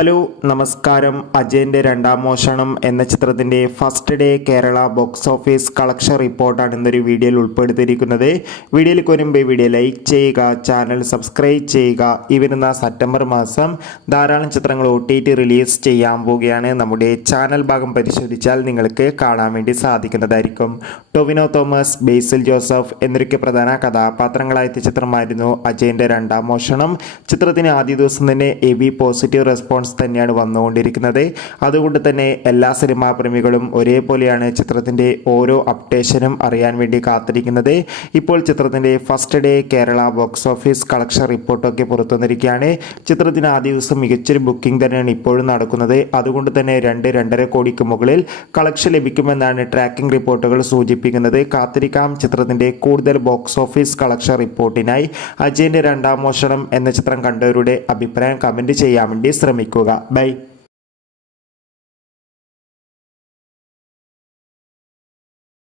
Hello നമസ്കാരം. അജയൻ്റെ രണ്ടാം മോഷണം എന്ന ചിത്രത്തിൻ്റെ first day Kerala box office collection റിപ്പോർട്ടാണ് ഇന്നൊരു വീഡിയോയിൽ ഉൾപ്പെടുത്തിയിരിക്കുന്നത്. വീഡിയോയിലേക്ക് വരുമ്പോൾ വീഡിയോ ലൈക്ക് ചെയ്യുക, ചാനൽ സബ്സ്ക്രൈബ് ചെയ്യുക. ഈ വരുന്ന സെപ്റ്റംബർ മാസം ധാരാളം ചിത്രങ്ങൾ OTT റിലീസ് ചെയ്യാൻ പോവുകയാണ്. നമ്മുടെ ചാനൽ ഭാഗം പരിശോധിച്ചാൽ നിങ്ങൾക്ക് കാണാൻ വേണ്ടി സാധിക്കുന്നതായിരിക്കും. ടൊവിനോ തോമസ്, ബേസിൽ ജോസഫ് എന്നൊക്കെ പ്രധാന കഥാപാത്രങ്ങളായ ചിത്രമായിരുന്നു അജയൻ്റെ രണ്ടാം മോഷണം. ചിത്രത്തിന് ആദ്യ ദിവസം തന്നെ പോസിറ്റീവ് റെസ്പോൺസ് തന്നെയാണ് വന്നുകൊണ്ടിരിക്കുന്നത്. അതുകൊണ്ട് തന്നെ എല്ലാ സിനിമാ പ്രേമികളും ഒരേപോലെയാണ് ചിത്രത്തിൻ്റെ ഓരോ അപ്ഡേഷനും അറിയാൻ വേണ്ടി കാത്തിരിക്കുന്നത്. ഇപ്പോൾ ചിത്രത്തിൻ്റെ first day Kerala box office collection റിപ്പോർട്ടൊക്കെ പുറത്തുവന്നിരിക്കുകയാണ്. ചിത്രത്തിന് ആദ്യ ദിവസം മികച്ചൊരു ബുക്കിംഗ് തന്നെയാണ് ഇപ്പോഴും നടക്കുന്നത്. അതുകൊണ്ട് തന്നെ 2-2.5 കോടിക്ക് മുകളിൽ കളക്ഷൻ ലഭിക്കുമെന്നാണ് ട്രാക്കിംഗ് റിപ്പോർട്ടുകൾ സൂചിപ്പിക്കുന്നത്. കാത്തിരിക്കാം ചിത്രത്തിൻ്റെ കൂടുതൽ ബോക്സ് ഓഫീസ് കളക്ഷൻ റിപ്പോർട്ടിനായി. അജയൻ്റെ രണ്ടാം മോഷണം എന്ന ചിത്രം കണ്ടവരുടെ അഭിപ്രായം കമൻറ്റ് ചെയ്യാൻ വേണ്ടി ശ്രമിക്കുക. ബൈ.